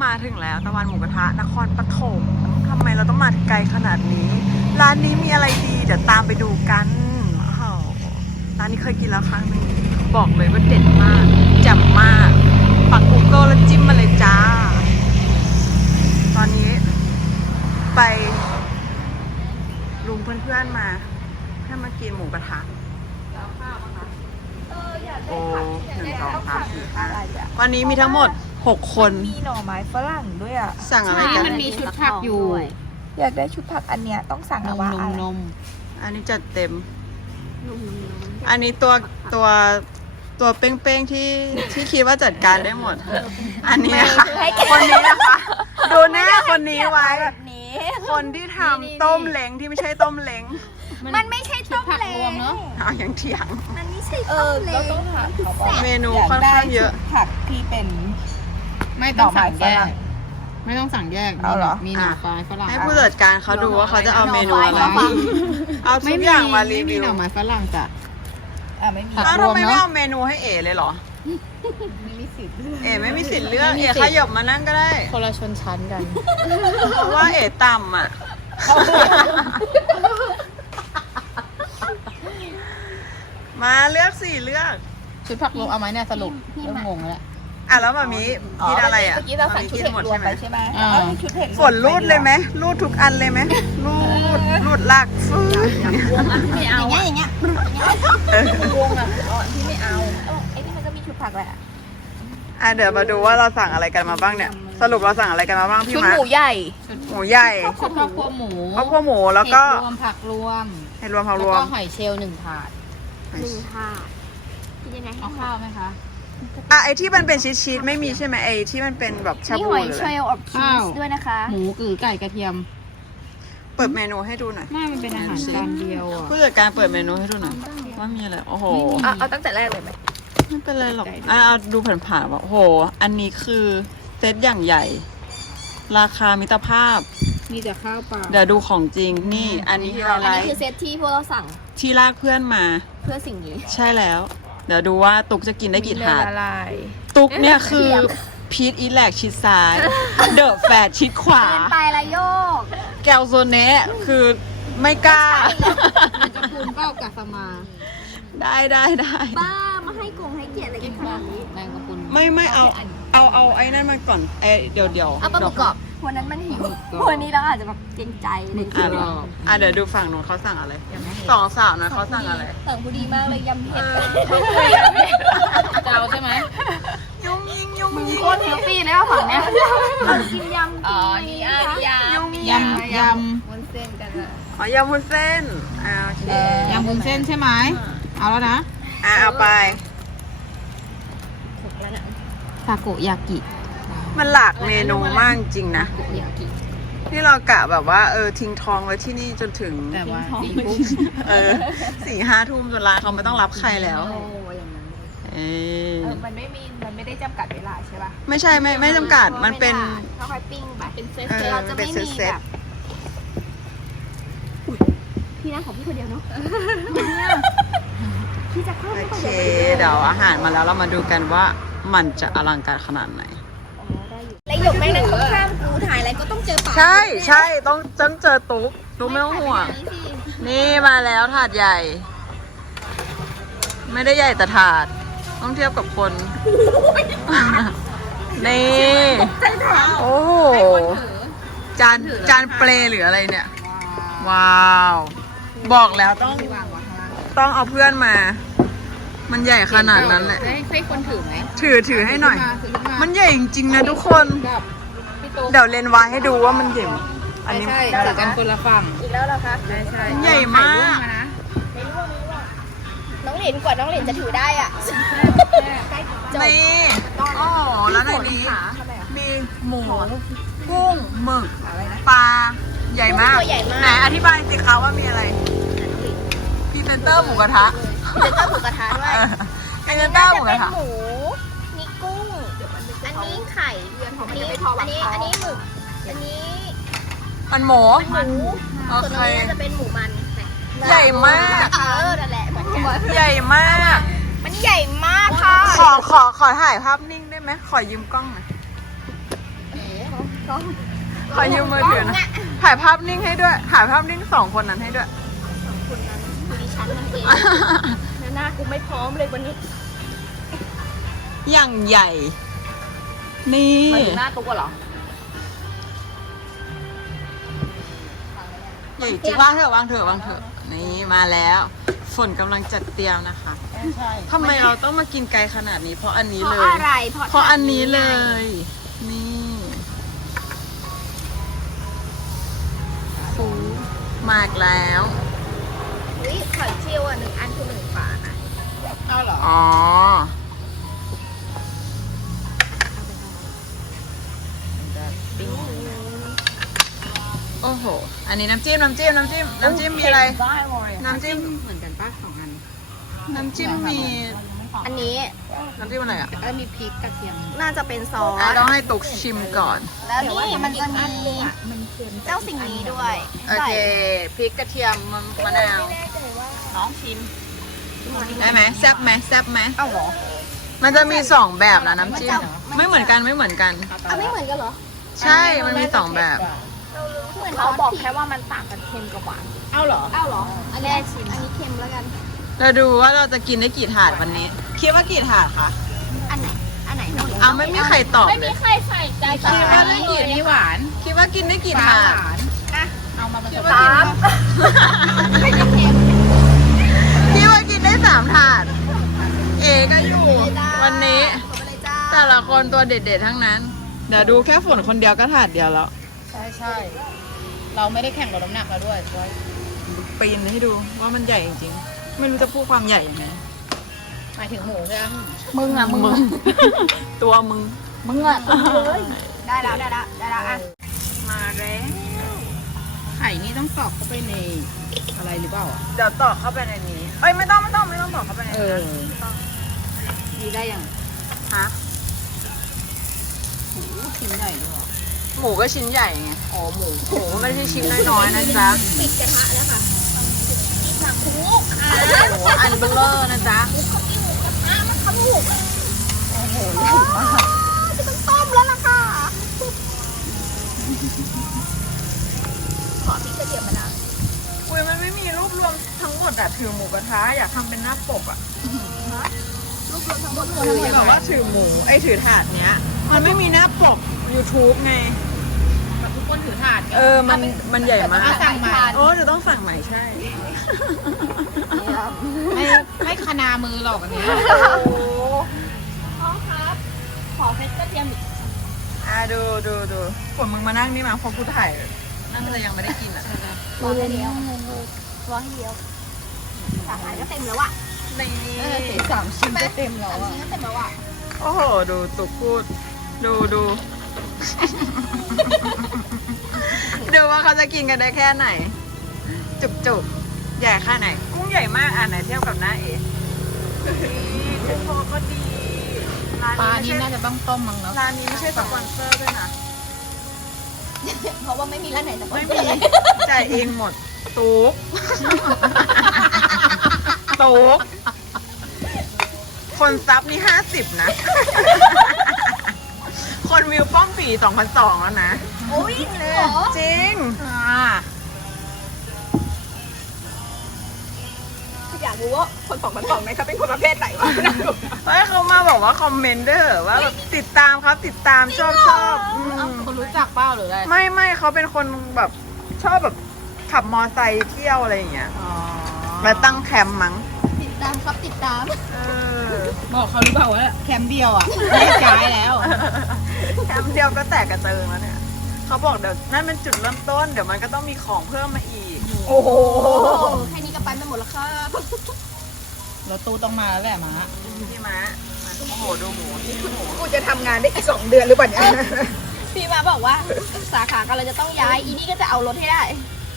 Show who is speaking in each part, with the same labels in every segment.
Speaker 1: มาถึงแล้วตะวันหมูกระทะนครปฐมทำไมเราต้องมาไกลขนาดนี้ร้านนี้มีอะไรดีเดี๋ยวตามไปดูกันร้านนี้เคยกินแล้วครั้งนึงบอกเลยว่าเด็ดมากแจ่มมากปัก Google แล้วจิ้มมาเลยจ้าตอนนี้ไปรุมเพื่อนๆมาให้มากินหมูกระทะโอ้1 2 3 4 5วันนี้มีทั้งหมด6 คน
Speaker 2: มีหน่อไม้ฝรั่งด้วยอ่ะ
Speaker 1: สั่งอะไรกัน
Speaker 3: มันมีชุดผักอยู่
Speaker 2: อยากได้ชุดผักอันเนี้ยต้องสั่งอะว่าอะไร
Speaker 1: อันนี้จัดเต็มอันนี้ตัวเป้งๆที่คิดว่าจัดการได้หมดอันนี้นะคะคนนี้นะคะดูหน้าคนนี้ไว้
Speaker 2: แบบนี้
Speaker 1: คนที่ทำต้มเล้งที่ไม่ใช่ต้มเล้ง
Speaker 3: มันไม่ใช่ต้มเล้งเนาะ
Speaker 1: เอาอย่างเถียง
Speaker 3: มันไม่ใช่ต้มเล้ง
Speaker 2: ต้องถามเขาว่า
Speaker 1: เมนูค่อนข้างเยอะ
Speaker 2: ผักที่เป็น
Speaker 3: ไม่ต้องสั่งแยกไม่ต้องสั่งแยกมีหน่อไม้ฝรั่ง
Speaker 1: ให้ผู้จัดการเขาดูว่าเขาจะเอาเมนูอะไรเอาทุกอย่างมารีวิว
Speaker 3: หน่อไม้ฝรั่งจ้ะ
Speaker 2: ไม่มี
Speaker 1: ทำไมไม่เอาเมนูให้เอ๋เลยเหรอ
Speaker 2: ไม่มีสิทธิ์
Speaker 1: เอ๋ไม่มีสิทธิ์เลือกเอ๋ขยับมานั่งก็ได้
Speaker 3: คนละชนชั้นกัน
Speaker 1: เพราะว่าเอ๋ต่ำอ่ะมาเลือกสิเลือก
Speaker 3: ชุดผักรวมเอาไหมเนี่ยสรุปเริ่มงงแล้ว
Speaker 1: แล้วมามีกินอะไรอ่ะ
Speaker 2: เมื่อกี้เราสั่งชุดเห็ดรวมไปใช่ไหมชุดเห็ด
Speaker 1: ฝนรูดเลยไหมรูดทุกอันเลยไหมรูดลากฟื้น
Speaker 2: ไม่เอาอย่างเงี้ยวงอ่ะที่ไม่เอาไอ้นี่มันก็มีชุดผักแหละ
Speaker 1: เดี๋ยวมาดูว่าเราสั่งอะไรกันมาบ้างเนี่ยสรุปเราสั่งอะไรกันมาบ้างพี่มา
Speaker 2: ชุดหมูใหญ่
Speaker 3: ชุดข้าวคั่วหมู
Speaker 1: แล้วก็
Speaker 3: รวมผักรวม
Speaker 1: ให้รวมผักรวม
Speaker 3: แล้วก็หอยเชลล์1 ถาด
Speaker 2: กินยังไง
Speaker 3: เอาข้าวไหมคะ
Speaker 1: ไอที่มันเป็นชีสไม่มีใช่ไหมไอที่มันเป็นแบบชาบู
Speaker 2: หอยเชลล์อบชีสด้วยนะคะ
Speaker 3: หมูกือไก่กระเทียม
Speaker 1: เปิดเมนูให้ดูหน่อย
Speaker 3: ไม่มันเป็นอาหารจานเดียวอ่ะ
Speaker 1: ผู้จัดการเปิดเมนูให้ดูหน่อยว่ามีอะไรโอ้โห
Speaker 2: เอาตั้งแต่แรกเลยไหม
Speaker 1: ไม่เป็นไรหรอกเอาดูผ่านๆว่าโอ้โหอันนี้คือเซตอย่างใหญ่ราคามิตรภาพ
Speaker 3: มีแต่ข้าวเปล่า
Speaker 1: เดี๋ยวดูของจริงนี่อันนี้อะไร
Speaker 2: อันนี้คือเซตที่พวกเราสั่ง
Speaker 1: ที่ลากเพื่อนมา
Speaker 2: เพื่อสิ่งนี้
Speaker 1: ใช่แล้วเดี๋ยวดูว่าตุ๊กจะกินได้กี่ถาดตุ๊กเนี่ยคือพีทอีแลกชิดซ้ายเดอะแฟดชิดขวา
Speaker 2: ไปละโยก
Speaker 1: แกวโซเนะคือไม่กล้า
Speaker 3: มันจะคุณก็กัสมา
Speaker 1: ได้
Speaker 2: บ้ามาให้กงให้เกียรติอะไรกันขนาดนี้
Speaker 3: แรงกระปุน
Speaker 1: ไม่เอาไอ้นั่นมาก่อนเดี๋ยว
Speaker 2: เอาปลาประกอบวันนั้นมันหิววันนี้เราอาจจะแบบเกรงใจเลย
Speaker 1: เดี๋ยวดูฝั่งนู้นเขาสั่งอะไร2 สาวนะเขาสั่งอะไร
Speaker 2: สั่งพอดีมากเลยยำเห็ด
Speaker 3: เจ้าใช่ไหม
Speaker 1: ยุ่งยิง
Speaker 2: โคตรเฮลตี้เลยอ่ะฝั่งเนี้ยกินยำนี่
Speaker 3: ยำ
Speaker 2: วุ้นเส้นกัน
Speaker 1: ยำวุ้นเส้นโอเค
Speaker 3: ยำวุ้นเส้นใช่ไหมเอาแล้วนะ
Speaker 1: เอาไป
Speaker 3: ทาโกยากิ
Speaker 1: มันหลากเมนูมากจริงนะที่เรากะแบบว่าทิ้งทองไว้ที่นี่จนถึง
Speaker 3: แต่ว่า
Speaker 1: 4-5 ทุ่มจนร้านเขาไม่ต้องรับใครแล้ว
Speaker 2: มันไม่ได้จำกัดเวลาใช่ป่ะ
Speaker 1: ไม่ใช่ไม่จำกัดมันเป็น
Speaker 2: ข้าวไข่ปิ้งแบบเป็นเซตเราจะไม่มีแบบพี่นั่งของพี่คนเดียวเนาะพี่จะเข้า
Speaker 1: โอเคเดี๋ยวอาหารมาแล้วเรามาดูกันว่ามันจะอลังการขนาดไหน
Speaker 2: แล้วหยกแม่งนั่งข้างกูถ่ายอะไรก็ต้องเจอปาก
Speaker 1: ใช่ต้องเจอตุ๊กไม่ต้องห่วงนี่มาแล้วถาดใหญ่ไม่ได้ใหญ่แต่ถาดต้องเทียบกับคนนี่โอ้โหจานเปลหรืออะไรเนี่ยว้าวบอกแล้วต้องเอาเพื่อนมามันใหญ่ขนาดนั้นแหละ
Speaker 3: ให้คนถือไหม
Speaker 1: ถือให้หน่อยมันใหญ่จริงๆนะทุกคนเดี๋ยวเลนวายให้ดูว่ามันใหญ่
Speaker 3: อันนี้ถือกันคนละฝั่ง
Speaker 2: อีกแล้วเหรอคะ
Speaker 3: ใช่
Speaker 1: ใหญ่มาก
Speaker 2: น้องหลินกว่าน้องหลินจะถือได้อ่ะ
Speaker 1: นี่แล้วในนี้มีหมูกุ้งหมึกปลาใหญ่มากไหนอธิบายสิคะว่ามีอะไรพรีเซนเตอร์หมูกระทะ
Speaker 2: ด้วย
Speaker 1: อันนี้น่าจะเป็น
Speaker 2: หมูนี่กุ้งอันนี้ไข่อันนี้หมึกอันนี้
Speaker 1: มันหมู
Speaker 2: ส่วนนี้จะเป็นหมูมัน
Speaker 1: ใหญ่มาก
Speaker 2: นั่นแหละ
Speaker 1: ใหญ่มาก
Speaker 2: มันใหญ่มากค่ะ
Speaker 1: ขอถ่ายภาพนิ่งได้ไหมขอยืมกล้องหน่อยขอยืมมือถือนะถ่ายภาพนิ่งให้ด้วย ถ่ายภาพนิ่ง2 คนนั้นให้ด้วย
Speaker 2: คนนั้นคือดิฉันนั่นเองหน้ากูไม่พร้อมเลยวันนี้
Speaker 1: อย่างใหญ่ นี่
Speaker 2: มาถึงหน้าตุ๊กเหรอ
Speaker 1: ใหญ่จริงวางเถอะวางเถอะวางเถอะนี่มาแล้วฝนกำลังจัดเตรียมนะคะทำไมเราต้องมากินไกลขนาดนี้ เพราะอันนี้
Speaker 2: เพ
Speaker 1: เล
Speaker 2: ราะ
Speaker 1: ย
Speaker 2: อะไร
Speaker 1: เพราะอันนี้เลย นี่ฟูมากแล้ว
Speaker 2: เฮ้ยหอยเชลล์อ่ะ1 อันคือ1 ฝานะ
Speaker 3: เอาเหรอ
Speaker 1: อ๋อ โอ้โห อันนี้น้ำจิ้มมีอะไร น้ำจิ้ม
Speaker 3: เหมือนกันป้า2 อัน
Speaker 1: น้ำจิ้มมี
Speaker 2: อันนี้
Speaker 1: น้ำจิ้มอะไรอ่ะ
Speaker 3: แล้วมีพริกกระเทียม
Speaker 2: น่าจะเป็นซอส
Speaker 1: ต้องให้ตุกชิมก่อน
Speaker 2: แล้วนี่มันจะมีเจ้าสิ่งนี้ด้วย
Speaker 1: โอเค พริกกระเทียมมะนาว
Speaker 2: น้องชิม
Speaker 1: ได้ไหมแซ่บไหมแซ่บไหม
Speaker 3: เอ้าเหรอ
Speaker 1: มันจะมี2 แบบนะน้ำจิ้ม ไม่เหมือนกันไม่เหมือนกัน
Speaker 2: อ่ะไม่เหมือนกันเหรอ
Speaker 1: ใช่ มันมี2 แบบ
Speaker 2: เหมือนเขาบอกแค่ว่ามันต่างกันเค็มกับหวาน
Speaker 3: เอ้าเหรอ
Speaker 2: อ้าวเหรอ อันนี้ชิม อันนี้เค็มแล้วกัน
Speaker 1: เราดูว่าเราจะกินได้กี่ถาดวันนี้ คิดว่ากี่ถาดคะ
Speaker 2: อันไหน อันไหนน้อง
Speaker 1: เอาไม่มีใครตอบ
Speaker 2: ไม่
Speaker 1: เล
Speaker 2: มี
Speaker 1: ย
Speaker 2: ใครใส่ใจ
Speaker 3: คิดว่าได้กี่อันนี้หวาน
Speaker 1: คิดว่ากินได้กี่
Speaker 3: ฟ้า
Speaker 1: ถา
Speaker 3: ห
Speaker 1: ด
Speaker 3: วาน
Speaker 2: อ่ะ
Speaker 3: เอามาผสม
Speaker 2: สามไม่ได้เค็ม
Speaker 1: คิดว่ากินได้3 ถาด เอก็อยู่ วันนี้
Speaker 2: ขอบคุณเลยจ้า
Speaker 1: แต่ละคนตัวเด็ดๆทั้งนั้น เดี๋ยวดูแค่ฝนคนเดียวก็ถาดเดียวแล้ว
Speaker 3: ใช่ เราไม่ได้แข่งลดน้ำหนักแล้วด้วย
Speaker 1: ปีนให้ดูว่ามันใหญ่จริงๆ ไม่รู้จะพูดความใหญ่ยังไง
Speaker 3: หมายถึงหมูใช่ไหม
Speaker 2: มึงอ่ะ มึง
Speaker 1: ตัวมึง
Speaker 2: มึงอ่ะได้แล้วได้แล้วได้แล้วอ่ะ
Speaker 1: มาแล้ว
Speaker 3: ไข่นี่ต้องตอกเข้าไปในอะไรหรือเปล่า
Speaker 1: เดี๋ยวต่อเข้าไปในนี้ เอ้ยไม่ต้องต่อเข้าไปใน
Speaker 3: เอ
Speaker 1: นี้
Speaker 3: อ ดีได้ยัง
Speaker 1: ฮะ
Speaker 3: โอ้โหชิ้นใหญ่ด้วย
Speaker 1: หมูก็ชิ้นใหญ่ไงอ๋อหมูไม่ใช่ชิ้นน้อยๆนะจ๊ะ
Speaker 2: ปิดกระทะแล้วค่ะมีผักคุกอ่ะ
Speaker 1: โอ้โหอันเบลเลอร์นะจ๊ะ
Speaker 2: เขามีหมูกระทะมันทำหมูโอ้โหใหญ่มากจะต้องต้มแล้วล่ะค่ะขอพริกกระเทียมมะนาว
Speaker 1: อุ้ยมันไม่มีรูปรวมทั้งหมดอะถือหมูกระทะอยากทำเป็นหน้าปกอะ
Speaker 2: รวบรวมทั้งหมด
Speaker 1: คือแบบว่าถือหมูถือถาดเนี้ย มันไม่มีหน้าปก YouTube ไง
Speaker 3: แบบทุกคนถือถาด
Speaker 1: มันใหญ่มาก
Speaker 3: สั่งใหม่
Speaker 1: โอ้จะต้องสั่งใหม่ใช่
Speaker 3: ไม่คณามือหรอกอันนี้
Speaker 2: โอ้พ่อครับ ขอพริกกระเทียมอีก
Speaker 1: ดูฝนมึงมานั่งนี่มาพอกูถ่ายนั่นจะยังไม่ได้กินอ่ะ
Speaker 2: รอให้เดียวรอให้เดียวสาขาก็เต็มแล้วอ่ะ
Speaker 1: ในนี้
Speaker 3: 3 ชิ้นจะเต็มแล้ว
Speaker 2: 3
Speaker 3: อ่ะ
Speaker 2: ชิ้นก็เต็มแล้วอ่ะ
Speaker 1: โอ้โห ดูตุกพูด ดู ดูว่าเขาจะกินกันได้แค่ไหน จุกใหญ่แค่ไหน กุ้งใหญ่มากอ่ะไหนเทียบกับหน้าเอ๋กุ้งโคก็ดี
Speaker 3: ปลานี่น่าจะต้องต้มมั้งเนาะ
Speaker 1: ร้านนี้ไม่ใช่สปอนเซอร์ด้วยนะ
Speaker 2: เพราะว่าไม่มีร้านไหนจะ
Speaker 1: ไม่มี จ่ายเองหมด ตุ๊กคนซับนี่50 นะ คนวิวป้อมปี2002แล้วนะ
Speaker 2: โอ้ยเหรอ
Speaker 1: จริง
Speaker 2: อยากรู้ว่าคน2,200เนี่ยเขาเป็นคนประเภทไหนวะ
Speaker 1: เฮ้ยเขามาบอกว่าคอมเมนต์ด้วยเหรอว่าแบบติดตามครับติดตามชอบอืม
Speaker 3: คนรู้จักเป้าหรืออะไร
Speaker 1: ไม่เขาเป็นคนแบบชอบแบบขับมอไซค์เที่ยวอะไรอย่างเงี้ย
Speaker 3: อ๋อ
Speaker 1: มาตั้งแคมป์มั้ง
Speaker 2: ติดตามครับติดตาม
Speaker 3: บอกเขาหรือเปล่าว่าแคมป์เดียวอ่ะไม่ย้ายแล้ว
Speaker 1: แคมป์เดียวก็แตกกระเจิงแล้วเนี่ยเขาบอกเดี๋ยวนั่นเป็นจุดเริ่มต้นเดี๋ยวมันก็ต้องมีของเพิ่มมาอีก
Speaker 3: โอ้โห
Speaker 2: แค่นี้ก็ไปไม่หมดแล้วครับ
Speaker 3: รถตู้ต้องมาแล้วแหละม้า
Speaker 1: พี่ม้าโอ้โหดูหมูนี่หมู
Speaker 2: กูจะทำงานได้อีก2 เดือนหรือเปล่าเนี่ยพี่มาบอกว่าสาขาก็เลยจะต้องย้ายอีนี่ก็จะเอารถให้ได้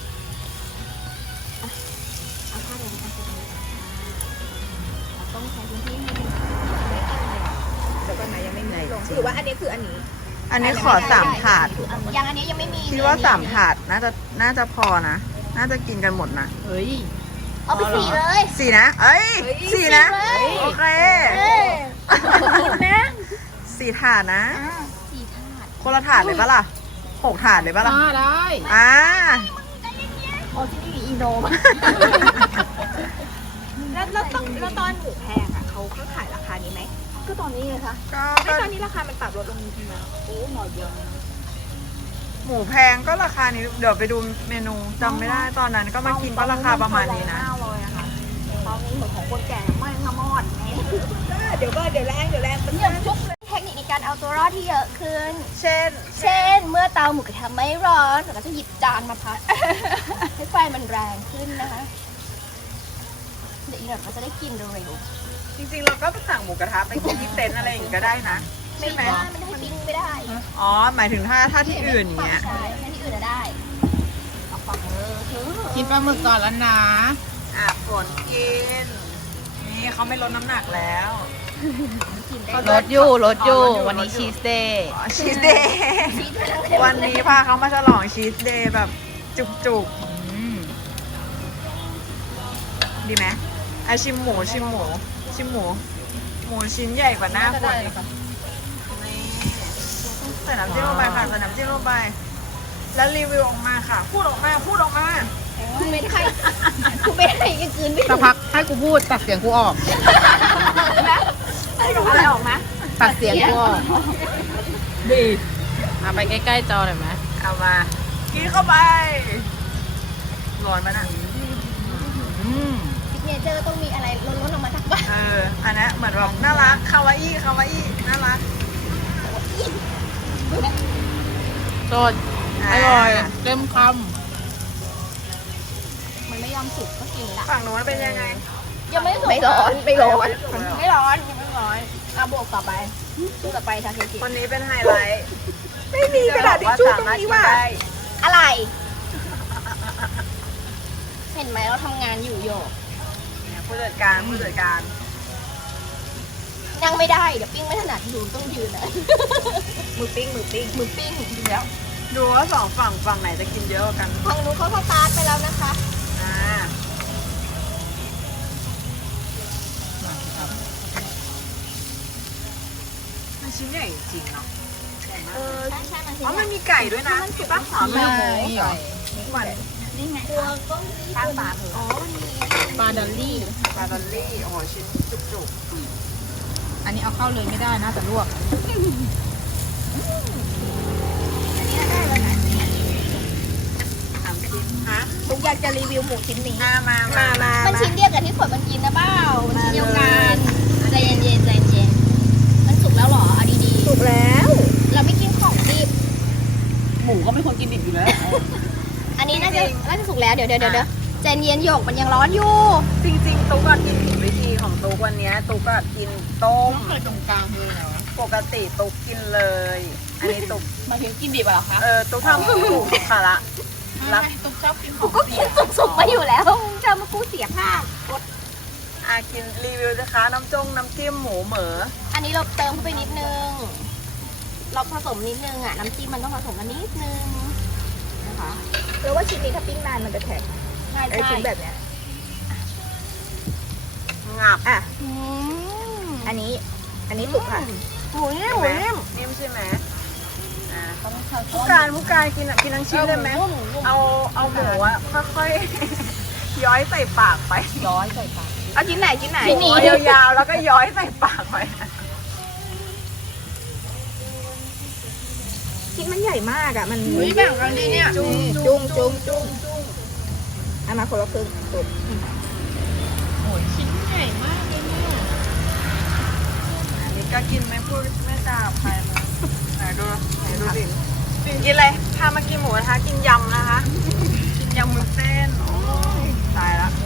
Speaker 2: ต้องใช้พื้นที่ให้เดี๋ยวก่อนนะยังไม่มีลงหรือว่าอันนี้คืออันนี้
Speaker 1: อันนี้ขอ3 ถาด
Speaker 2: ยังอันนี้ยังไม่มี
Speaker 1: คิดว่า3 ถาดน่าจะพอนะ น่าจะกินกันหมดนะ
Speaker 3: เฮ้ย
Speaker 2: เอาไป4 เลย
Speaker 1: 4 นะ เอ้ย
Speaker 2: เฮ้ย
Speaker 1: 4 นะ
Speaker 2: 4เลย
Speaker 1: โอเค
Speaker 2: กินนะ
Speaker 1: 4 ถาดนะ
Speaker 2: 4 ถาด
Speaker 1: คนละถาดเลยปะล่ะ 6 ถาดเลยป่ะล่ะ
Speaker 3: ได้
Speaker 1: อ่า
Speaker 2: โอ้ที่นี่อีโนมแล้วตอนหมูแพงอ่ะเขาขายราคานี้ไหมก็ตอนนี้ไงคะ
Speaker 1: ก็
Speaker 2: ไม่ตอนนี้ราคามันปรับลดลงจริงๆนะโอ้หน่อยเดียว
Speaker 1: หมูแพงก็ราคานี้เดี๋ยวไปดูเมนูจำไม่ได้ตอนนั้นก็มากินก็ราคาประมาณนี้นะ
Speaker 2: เลยอะค่ะตอนนี้เหมือนของคนแก่ไม่ทำมอดเดี๋ยวแรงมันยังทุกเลยเทคนิคในการเอาตัวรอดที่เยอะขึ้น
Speaker 1: เช่น
Speaker 2: เมื่อเตาหมูกระทะไม่ร้อนเราก็จะหยิบจานมาพัก ให้ไฟมันแรงขึ้นนะคะเดี๋ยวอีกหน่อยเราจะได้กินเร็ว
Speaker 1: จริงๆเราก็สั่งหมูกระทะไปกินที่เต็นท์อะไรอย่างงี้ก็ได้นะ
Speaker 2: ๆ
Speaker 1: ใช่ไหม
Speaker 2: มันให้ปิ้งไม่ได้
Speaker 1: อ๋อหมายถึงถ้าที่อื่นอย่างเงี้ย
Speaker 2: ใช่ถ้าที่อื่นอะได้เอาปักมือ
Speaker 3: กินปลาหมึกก่อนแล้วนะ
Speaker 1: อ่ะฝนกินนี่เขาไม่ลดน้ำหนักแล้ว
Speaker 2: กินได้
Speaker 3: ลดอยู่วันนี้ชีสเดย์
Speaker 1: ชีสเดย์วันนี้พาเขามาฉลองชีสเดย์แบบจุกๆดีไหมอ่ะชิมหมูหมูชิ้นใหญ่กว่าหน้าฝนอีกนี่ใส่น้ำจิ้มลงไปค่ะใส่น้ำจิ้มลงไปแล้วรีวิวออกมาค่ะ พูดออกมา
Speaker 2: คุณไม่ได้ยังคืนไม่
Speaker 3: สักพักให้กูพูดตัดเสียงกูออก
Speaker 2: ให้รู้อะไรออกมา
Speaker 3: ตัดเสียงกูออก
Speaker 1: ดี
Speaker 3: มาไปใกล้ๆจอหน่อยไหม
Speaker 1: เอามา กินเข้าไป ร้อนไหมน่ะ
Speaker 2: ซิกเนเจอร์ต้องมีอะไรล้นๆออกมาจากบ้าน
Speaker 1: อันนี้เหมือนแบบน่ารัก คาวาอี้น่ารัก
Speaker 3: สดอร่อยเต็มค
Speaker 2: มันไม่ยอมสุกก็กินละ
Speaker 1: ฝั่งนู้นเป็นยังไง
Speaker 2: ยังไม่สุกไม่ร้อนยังไม่ร้อนเอาบวกต่อไปดูต่อไปทาเคจิ
Speaker 1: คนนี้เป็นไฮไลท์
Speaker 2: ไม่มีกระดาษทิชชู่ตรงนี้ว่ะอะไร เห็นไหมเราทำงานอยู่โยก
Speaker 1: ผู้จัดการ
Speaker 2: ยังไม่ได้เดี๋ยวปิ้งไม่ถนัดอยู่ต้องยืนนะมือปิ้งเดี๋ยว
Speaker 1: ดูว่าสองฝั่งไหนจะกินเยอะกว่ากัน
Speaker 2: ทางนู้นเขาสตาร์ทไปแล้วนะคะ
Speaker 1: อ่ามันชิ้นใหญ่จริงเนาะ
Speaker 2: ใช่มัน
Speaker 1: อ๋อมันมีไก่ด้วยนะมีป้าหอม
Speaker 3: ำ
Speaker 1: มีหมู
Speaker 3: นี่เหรอ
Speaker 1: หวาน
Speaker 2: นี่ไงตัวก็ข้างปากอ๋อ
Speaker 3: ปลาดอลลี่
Speaker 1: ปลาดอลลี่โอ้โหชิ้นจุก
Speaker 3: อันนี้เอาเข้าเลยไม่ได้นะแต่ลวก
Speaker 2: อันนี้ได้แล้วนะ
Speaker 1: ๆ3 ชิ้นฮะ
Speaker 2: ทุกอยากจะรีวิวหมูชิ้นนี้
Speaker 1: มา
Speaker 2: มันชิ้นเดียวกับที่ฝนมันกินนะเปล่ามันชิ้นเดียวกันใจเย็นมันสุกแล้วเหรอเอาดีๆสุกแล้วเราไม่กินของดิบ
Speaker 3: หมูก็ไม่ควรกินดิบอยู่แล้ว
Speaker 2: อันนี้น่าจะสุกแล้วเดี๋ยวใจเย็นหยกมันยังร้อนอยู่
Speaker 1: จริงๆตุ๊กอะกินผิดวิธีของตุ๊กวันเนี้ยตุ๊กอะกินต้ม
Speaker 3: เคยตรงกลางเลยเหรอ
Speaker 1: ปกติตุ๊กกินเลย อันนี้ตุ๊ก
Speaker 3: มาถึงกินดิบเหรอคะ
Speaker 1: ตุ๊กทำถูกค่ะละ
Speaker 3: รักตุ๊กชอบกินของ
Speaker 2: ก็กินสุกๆมาอยู่แล้วจะมาพูดเสียค่า
Speaker 1: กินรีวิวนะคะน้ำจิ้มหมูเหมอ
Speaker 2: อันนี้เราเติมเข้าไปนิดนึงเราผสมนิดนึงอ่ะน้ำจิ้มมันต้องผสมกันนิดนึงนะคะเพราะว่าชิ้นนี้ถ้าปิ้งนานมันจะแข็งใช่ชิ้นแบบเนี้ย
Speaker 1: งับ
Speaker 2: อ่ะอันนี้สุกค่ะหมูนิ่ม
Speaker 1: นิ่มใช่ไหมผู้การกินทั้งชิ้นเลยไหมเอาหมูอะค่อยๆ ย้อยใส่ปากไป
Speaker 2: เอาชิ้นไหน
Speaker 1: หมูยาวๆแล้วก็ย้อยใส่ปากไป
Speaker 2: ชิ้นมันใหญ่มากอ่ะมัน
Speaker 3: แบ่งกันดีเนี่ย
Speaker 2: จุ้งเอามาคนละครึ่งสุก
Speaker 3: โอ้ยชิ้นใหญ่มากเลยเนี่ย
Speaker 1: อันนี้ก็กินไม่พูดไม่จาใครมาไหนดูดิกินอะไรพามากินหมูกระทะกินยำนะคะ กินยำมุ้นเส้นโอ้ยตายละ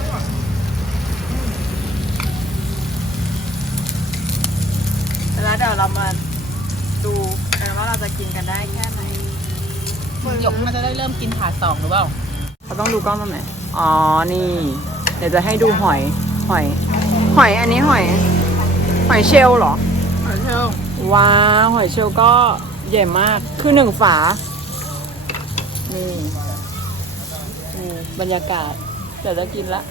Speaker 1: แล้วเดี๋ยวเรามาดูกันว่าเราจะกินกันได้แค่ไหน
Speaker 3: หยกมันจะได้เริ่มกินถาด2หรือเปล่า
Speaker 1: เราต้องดูกล้องตรงไหนอ๋อนี่ เดี๋ยวจะให้ดูหอยอันนี้หอยเชลล์เหรอ ว้าวหอยเชลล์ก็ใหญ่มากคือ1 ฝานี่บรรยากาศเดี๋ยวจะกินละ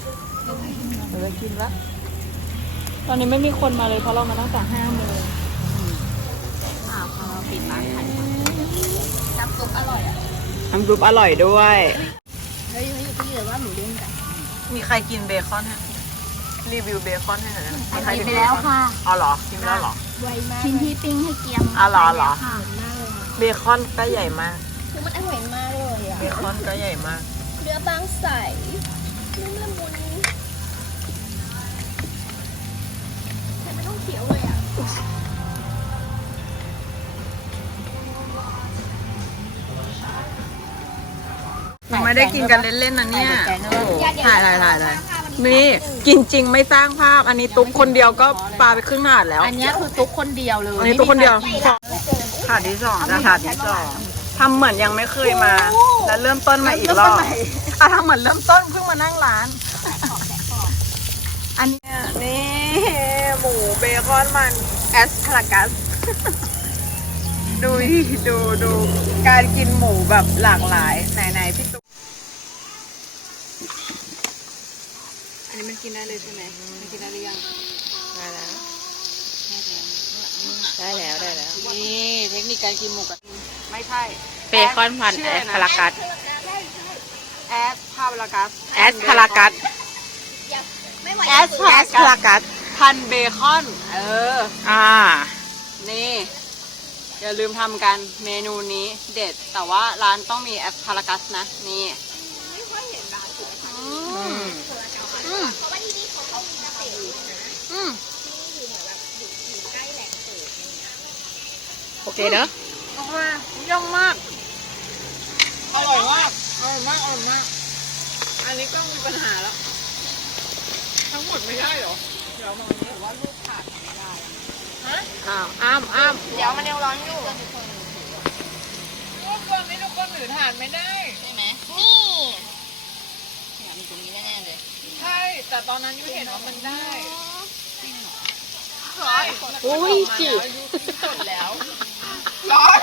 Speaker 1: ตอนนี้ไม่มีคนมาเลยเพราะเรามาตั้งแต่5 โมง
Speaker 3: พอเราปิดร้านขาย
Speaker 2: น้ำซุปอร่อยอ่ะ
Speaker 1: น้ำซุปอร่อยด้วย
Speaker 2: เฮ้ยพี่เลยว่าหมูเด้งกัน
Speaker 1: มีใครกินเบคอนฮะรีวิวเบคอนให้หน่อยนะมีใคร
Speaker 2: กิน
Speaker 1: กิน
Speaker 2: ไปแล้วค่ะ
Speaker 1: อ๋อเหรอกินไปแล้วเหรอ
Speaker 2: ชิ้นที่ปิ้งให้เกียม
Speaker 1: อ๋อเหรอเหรอ
Speaker 2: ค่ะมากเลย
Speaker 1: เบคอนก็ใหญ่มาก
Speaker 2: คือมันอร่อยมากเลยอ่ะ
Speaker 1: เบคอนก็ใหญ่มาก
Speaker 2: เนื้อบางใสนุ่มละมุนแต่ไม่ต้องเคี้ยวเลยอ่ะ
Speaker 1: ไม่ได้กินกันเล่นๆนะเนี่ยโอ้โห
Speaker 2: ถ่า
Speaker 1: ถ่าย ยนี่กินจริงไม่สร้างภาพ อันนี้ตุ๊กคนเดียวก็ปลาไปครึ่งถาดแล้ว
Speaker 3: อันนี้คือตุ๊กคนเดียวเลย
Speaker 1: อันนี้ตุ๊กคนเดียวถาดที่สองนะถาดที่สองทำเหมือนยังไม่เคยมา แล้วเริ่มต้นมาอีกรอบทำเหมือนเริ่มต้นเพิ่งมานั่งร้าน อันนี้นี่หมูเบคอนมันแอสพารากัส ดูดูการกินหมูแบบหลากหลายไหนพี่ตุ๊กอันนี้มันกินได้เลยใช่ไหมมันกินได้หรือยังได้แล้วนี่เทคนิคการกินหมูกับไม่ใช่
Speaker 3: เบคอนพันแอสพารากัส
Speaker 1: แอสพารากัส
Speaker 3: แอสพารากัส
Speaker 2: ไม่ไหว
Speaker 1: แอสพารากัสพันเบคอนนี่อย่าลืมทำกันเมนูนี้เด็ดแต่ว่าร้านต้องมีแอสพารากัสนะนี่
Speaker 2: ไม่ค่อยเห็นร้านสวย
Speaker 1: เพราะว่าที่นี่เขาต้องมีนักเตะอยู่นะที่นี่คือเหมือนแบบอยู่ใกล้แหล่งเกิดอย่างเงี้ย
Speaker 3: โอเคเนอะ
Speaker 1: โอเคย่องมาก อร่อยมาก อันนี้ก็มีปัญหาแล้ว ทั้งหมดไม่ได้เหรอ เดี๋ยวมองนี้ว่าลูกขาดไม่ได้ฮะอ้าม
Speaker 2: เดี๋ยวมันยังร้อนอยู่
Speaker 1: ลูกคนนี้ทุกคนถือถ่านไม่ได้
Speaker 2: ใช่ไหมนี่เนี่ยมีตรงนี้แน่ๆเลย
Speaker 1: ใช่ แต่ตอนนั้นยูเห็นว่ามันได้
Speaker 3: อุ้ยจิ๋ว
Speaker 1: ยูสดแล้ว
Speaker 2: ร้อน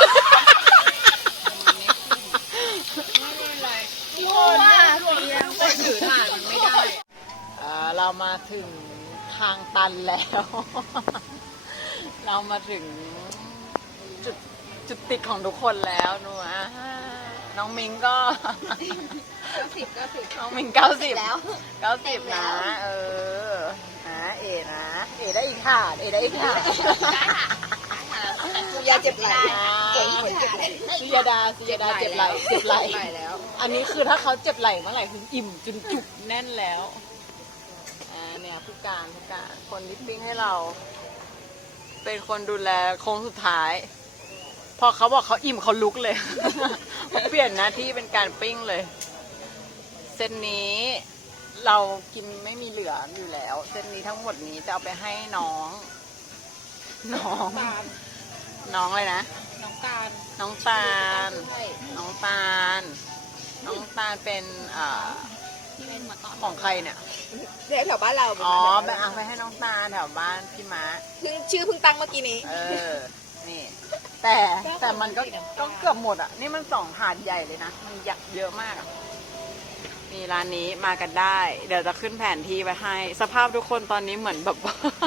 Speaker 1: ไม่เป็นไร
Speaker 2: ทุกคนทุกคน
Speaker 1: ถือถ่านมันไม่ได้ เรามาถึงทางตันแล้ว เรามาถึงจุดติดของทุกคนแล้วหนูน้องมิงก็90น้องมิง90
Speaker 2: แล้ว
Speaker 1: 90นะนะเอได้อีกถาดได้อีกถาด
Speaker 2: ยาเจ็บไหล่
Speaker 1: ซิยาดาเจ็บไหล่แล้ว อันนี้คือถ้าเขาเจ็บไหล่เมื่อไหร่คืออิ่มจนจุกแน่นแล้วเนี่ยผู้การคนที่ปิ้งให้เรา เป็นคนดูแลโค้งสุดท้าย พอเขาบอกเขาอิ่มเขาลุกเลย เขาเปลี่ยนหน้าที่เป็นการปิ้งเลย เส้นนี้เรากินไม่มีเหลืออยู่แล้ว เส้นนี้ทั้งหมดนี้จะเอาไปให้น้องอะไรนะ น้องตาลเป็นของใครเนี่ย
Speaker 2: แถวบ้านเรา
Speaker 1: อ๋อไปเอาไปให้น้องตาลแถวบ้านพี่ม้า
Speaker 2: ชื่อเพิ่งตั้งเมื่อกี้นี้
Speaker 1: นี่แต่มันก็เกือบหมดอ่ะ นี่มัน2 ถาดใหญ่เลยนะ มันเยอะมากนี่ร้านนี้มากันได้ เดี๋ยวจะขึ้นแผนที่ไปให้ สภาพทุกคนตอนนี้เหมือนแบบ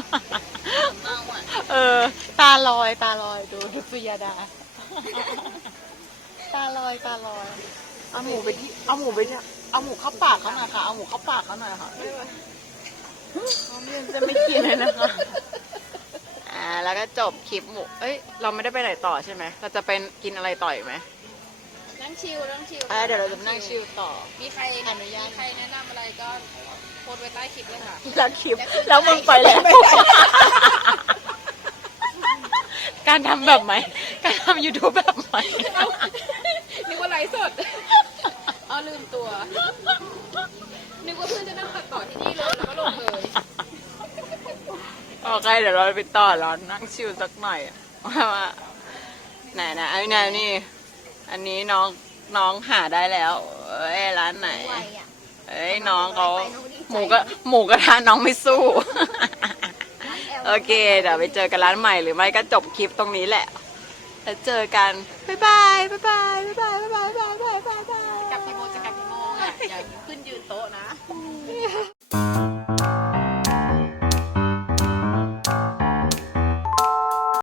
Speaker 1: ตาลอยดูสุยาดา ตาลอยเอาหมูเข้าปากเขาหน่อยค่ะเอาหมูเข้าปากเขาหน่อยค่ะจะไม่กินเลยนะคะแล้วก็จบคลิปหมูเราไม่ได้ไปไหนต่อใช่ไหมเราจะไปกินอะไรต่ออีกไหม
Speaker 2: นั่งชิล
Speaker 1: เดี๋ยวเราจะนั่งชิลต่อ
Speaker 2: มีใครแนะนำอะไรก็โพสไว้ใต้คลิปเลยค่ะ
Speaker 1: แล้วคลิปแล้วมึงไปแล้ว การทำแบบใหม่การทำ YouTube แบบใหม่
Speaker 2: นึกว่าไลฟ์สดลืมตัว นึกว่าเพื่อนจะนั่งตัดต่อที่นี่เลยแล้วก็ลงเลย
Speaker 1: โอเคเดี๋ยวเราไปต่อร้านนั่งชิลสักหน่อยว่าไหนนี่อันนี้น้องหาได้แล้วร้านไหนน้องเขาหมูกระทะน้องไม่สู้ โอเคเดี๋ยวไปเจอกันร้านใหม่หรือไม่ก็จบคลิปตรงนี้แหละแล้วเจอกันบ๊ายบายกลับกี่โมงจะกลับกี่โมงอ่ะอย่าขึ้นยืนโต๊ะนะ